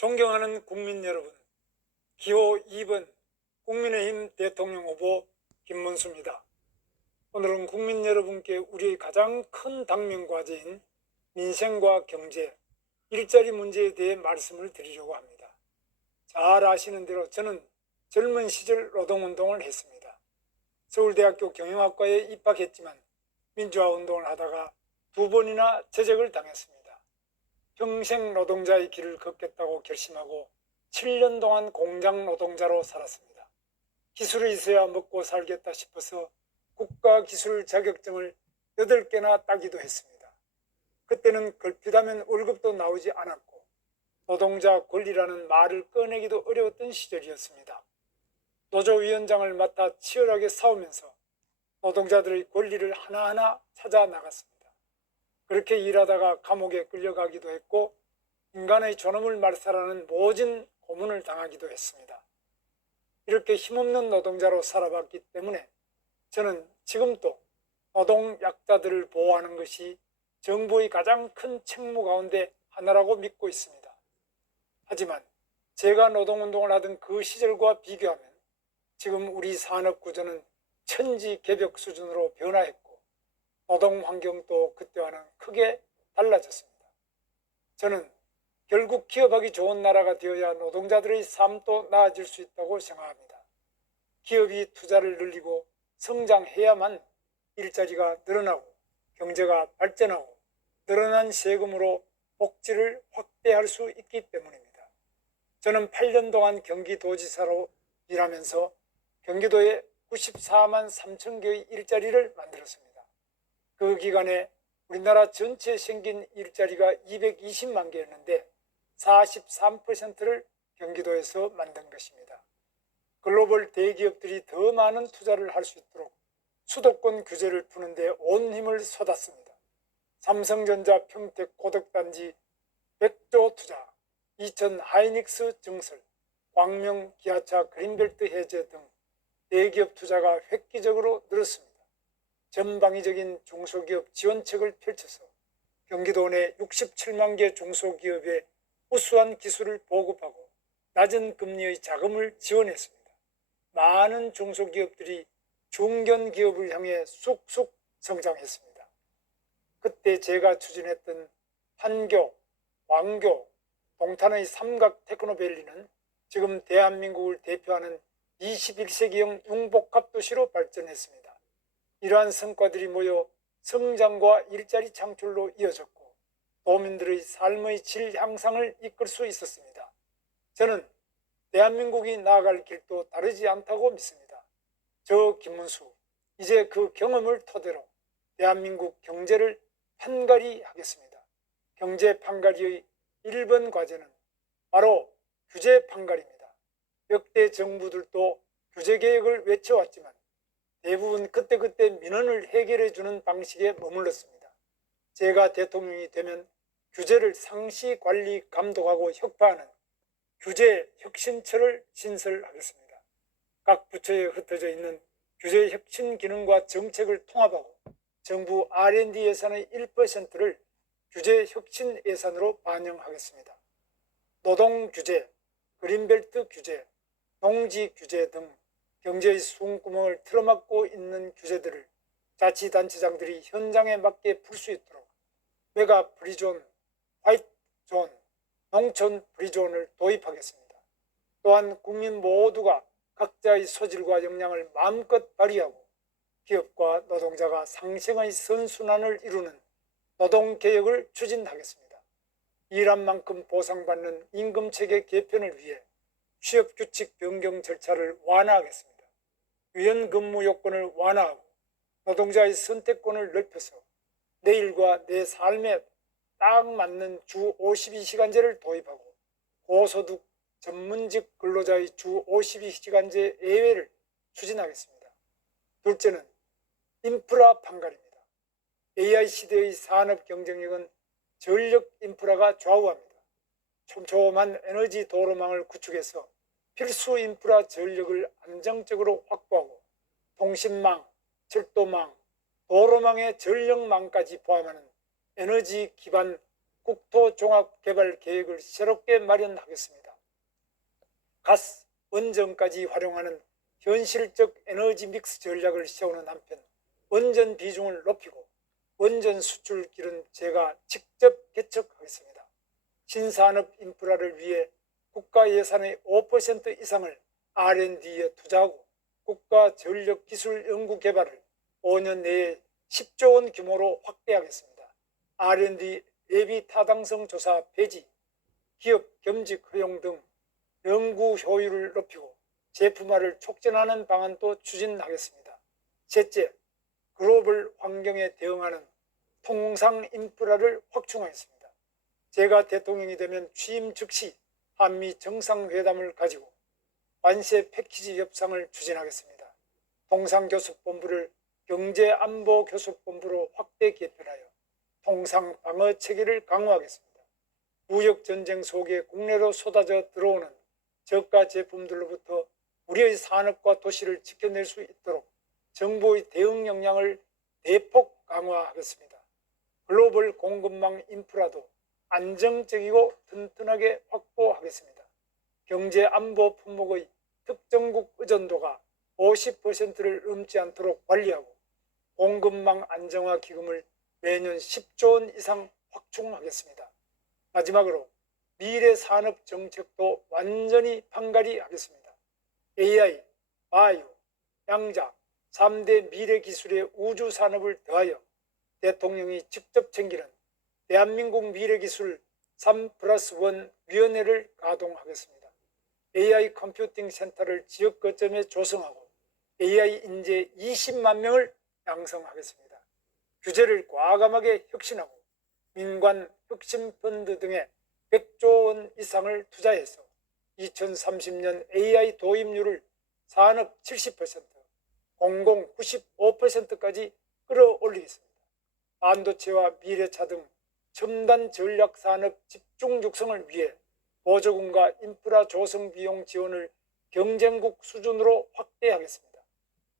존경하는 국민 여러분, 기호 2번 국민의힘 대통령 후보 김문수입니다. 오늘은 국민 여러분께 우리의 가장 큰 당면 과제인 민생과 경제, 일자리 문제에 대해 말씀을 드리려고 합니다. 잘 아시는 대로 저는 젊은 시절 노동운동을 했습니다. 서울대학교 경영학과에 입학했지만 민주화운동을 하다가 2번이나 제적을 당했습니다. 평생 노동자의 길을 걷겠다고 결심하고 7년 동안 공장 노동자로 살았습니다. 기술이 있어야 먹고 살겠다 싶어서 국가기술 자격증을 8개나 따기도 했습니다. 그때는 걸핏하면 월급도 나오지 않았고 노동자 권리라는 말을 꺼내기도 어려웠던 시절이었습니다. 노조위원장을 맡아 치열하게 싸우면서 노동자들의 권리를 하나하나 찾아 나갔습니다. 그렇게 일하다가 감옥에 끌려가기도 했고 인간의 존엄을 말살하는 모진 고문을 당하기도 했습니다. 이렇게 힘없는 노동자로 살아봤기 때문에 저는 지금도 노동약자들을 보호하는 것이 정부의 가장 큰 책무 가운데 하나라고 믿고 있습니다. 하지만 제가 노동운동을 하던 그 시절과 비교하면 지금 우리 산업구조는 천지개벽 수준으로 변화했고 노동 환경도 그때와는 크게 달라졌습니다. 저는 결국 기업하기 좋은 나라가 되어야 노동자들의 삶도 나아질 수 있다고 생각합니다. 기업이 투자를 늘리고 성장해야만 일자리가 늘어나고 경제가 발전하고 늘어난 세금으로 복지를 확대할 수 있기 때문입니다. 저는 8년 동안 경기도지사로 일하면서 경기도에 94만 3천 개의 일자리를 만들었습니다. 그 기간에 우리나라 전체에 생긴 일자리가 220만 개였는데 43%를 경기도에서 만든 것입니다. 글로벌 대기업들이 더 많은 투자를 할 수 있도록 수도권 규제를 푸는 데 온 힘을 쏟았습니다. 삼성전자 평택 고덕단지 100조 투자, 이천 하이닉스 증설, 광명 기아차 그린벨트 해제 등 대기업 투자가 획기적으로 늘었습니다. 전방위적인 중소기업 지원책을 펼쳐서 경기도 내 67만 개 중소기업에 우수한 기술을 보급하고 낮은 금리의 자금을 지원했습니다. 많은 중소기업들이 중견기업을 향해 쑥쑥 성장했습니다. 그때 제가 추진했던 판교, 광교, 동탄의 삼각 테크노밸리는 지금 대한민국을 대표하는 21세기형 융복합도시로 발전했습니다. 이러한 성과들이 모여 성장과 일자리 창출로 이어졌고 도민들의 삶의 질 향상을 이끌 수 있었습니다. 저는 대한민국이 나아갈 길도 다르지 않다고 믿습니다. 저 김문수, 이제 그 경험을 토대로 대한민국 경제를 판가리 하겠습니다. 경제 판가리의 1번 과제는 바로 규제 판가리입니다. 역대 정부들도 규제 개혁을 외쳐왔지만 대부분 그때그때 민원을 해결해 주는 방식에 머물렀습니다. 제가 대통령이 되면 규제를 상시 관리 감독하고 혁파하는 규제혁신처를 신설하겠습니다. 각 부처에 흩어져 있는 규제혁신 기능과 정책을 통합하고 정부 R&D 예산의 1%를 규제혁신 예산으로 반영하겠습니다. 노동규제, 그린벨트 규제, 농지규제 등 경제의 숨구멍을 틀어막고 있는 규제들을 자치단체장들이 현장에 맞게 풀 수 있도록 메가 프리존, 화이트존, 농촌 프리존을 도입하겠습니다. 또한 국민 모두가 각자의 소질과 역량을 마음껏 발휘하고 기업과 노동자가 상생의 선순환을 이루는 노동개혁을 추진하겠습니다. 일한 만큼 보상받는 임금체계 개편을 위해 취업규칙 변경 절차를 완화하겠습니다. 유연근무 요건을 완화하고 노동자의 선택권을 넓혀서 내일과 내 삶에 딱 맞는 주 52시간제를 도입하고 고소득 전문직 근로자의 주 52시간제 예외를 추진하겠습니다. 둘째는 인프라 판가리입니다. AI 시대의 산업 경쟁력은 전력 인프라가 좌우합니다. 촘촘한 에너지 도로망을 구축해서 필수 인프라 전력을 안정적으로 확보하고 통신망, 철도망, 도로망의 전력망까지 포함하는 에너지 기반 국토종합개발계획을 새롭게 마련하겠습니다. 가스, 원전까지 활용하는 현실적 에너지 믹스 전략을 세우는 한편 원전 비중을 높이고 원전 수출길은 제가 직접 개척하겠습니다. 신산업 인프라를 위해 국가 예산의 5% 이상을 R&D에 투자하고 국가 전력기술연구개발을 5년 내에 10조 원 규모로 확대하겠습니다. R&D 예비 타당성 조사 폐지, 기업 겸직 허용 등 연구 효율을 높이고 제품화를 촉진하는 방안도 추진하겠습니다. 셋째, 글로벌 환경에 대응하는 통상 인프라를 확충하겠습니다. 제가 대통령이 되면 취임 즉시 한미 정상회담을 가지고 관세 패키지 협상을 추진하겠습니다. 통상교섭본부를 경제안보교섭본부로 확대 개편하여 통상방어 체계를 강화하겠습니다. 무역전쟁 속에 국내로 쏟아져 들어오는 저가 제품들로부터 우리의 산업과 도시를 지켜낼 수 있도록 정부의 대응 역량을 대폭 강화하겠습니다. 글로벌 공급망 인프라도 안정적이고 튼튼하게 확보하겠습니다. 경제안보 품목의 특정국 의존도가 50%를 넘지 않도록 관리하고 공급망 안정화 기금을 매년 10조 원 이상 확충하겠습니다. 마지막으로 미래 산업 정책도 완전히 방갈이 하겠습니다. AI, 바이오, 양자, 3대 미래 기술의 우주 산업을 더하여 대통령이 직접 챙기는 대한민국 미래기술 3+1 위원회를 가동하겠습니다. AI 컴퓨팅 센터를 지역 거점에 조성하고 AI 인재 20만 명을 양성하겠습니다. 규제를 과감하게 혁신하고 민관 혁신펀드 등에 100조 원 이상을 투자해서 2030년 AI 도입률을 산업 70%, 공공 95%까지 끌어올리겠습니다. 반도체와 미래차 등 첨단 전략 산업 집중 육성을 위해 보조금과 인프라 조성 비용 지원을 경쟁국 수준으로 확대하겠습니다.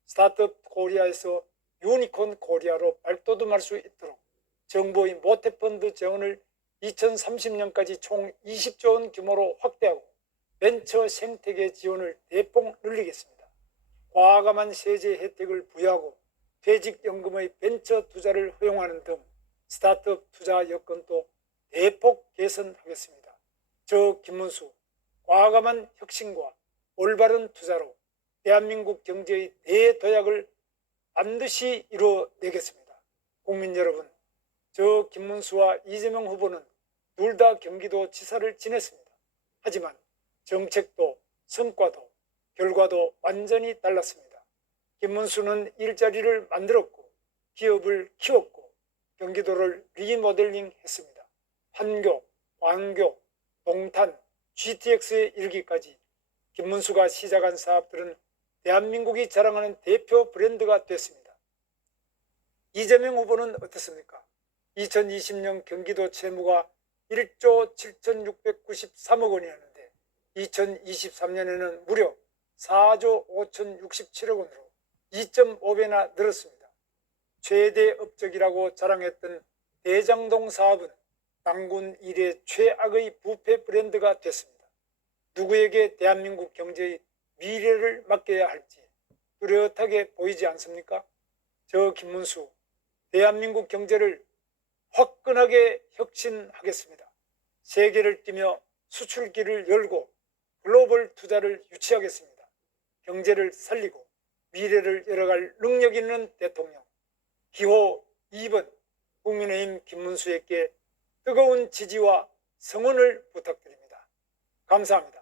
스타트업 코리아에서 유니콘 코리아로 발돋움할 수 있도록 정부의 모태펀드 재원을 2030년까지 총 20조 원 규모로 확대하고 벤처 생태계 지원을 대폭 늘리겠습니다. 과감한 세제 혜택을 부여하고 퇴직연금의 벤처 투자를 허용하는 등 스타트업 투자 여건도 대폭 개선하겠습니다. 저 김문수 과감한 혁신과 올바른 투자로 대한민국 경제의 대도약을 반드시 이루어내겠습니다. 국민 여러분, 저 김문수와 이재명 후보는 둘 다 경기도 지사를 지냈습니다. 하지만 정책도 성과도 결과도 완전히 달랐습니다. 김문수는 일자리를 만들었고 기업을 키웠고 경기도를 리모델링 했습니다. 판교, 광교, 동탄, GTX에 이르기까지 김문수가 시작한 사업들은 대한민국이 자랑하는 대표 브랜드가 됐습니다. 이재명 후보는 어떻습니까? 2020년 경기도 채무가 1조 7,693억 원이었는데 2023년에는 무려 4조 5,067억 원으로 2.5배나 늘었습니다. 최대 업적이라고 자랑했던 대장동 사업은 당군 이래 최악의 부패 브랜드가 됐습니다. 누구에게 대한민국 경제의 미래를 맡겨야 할지 뚜렷하게 보이지 않습니까? 저 김문수, 대한민국 경제를 화끈하게 혁신하겠습니다. 세계를 뛰며 수출길을 열고 글로벌 투자를 유치하겠습니다. 경제를 살리고 미래를 열어갈 능력 있는 대통령, 기호 2번 국민의힘 김문수에게 뜨거운 지지와 성원을 부탁드립니다. 감사합니다.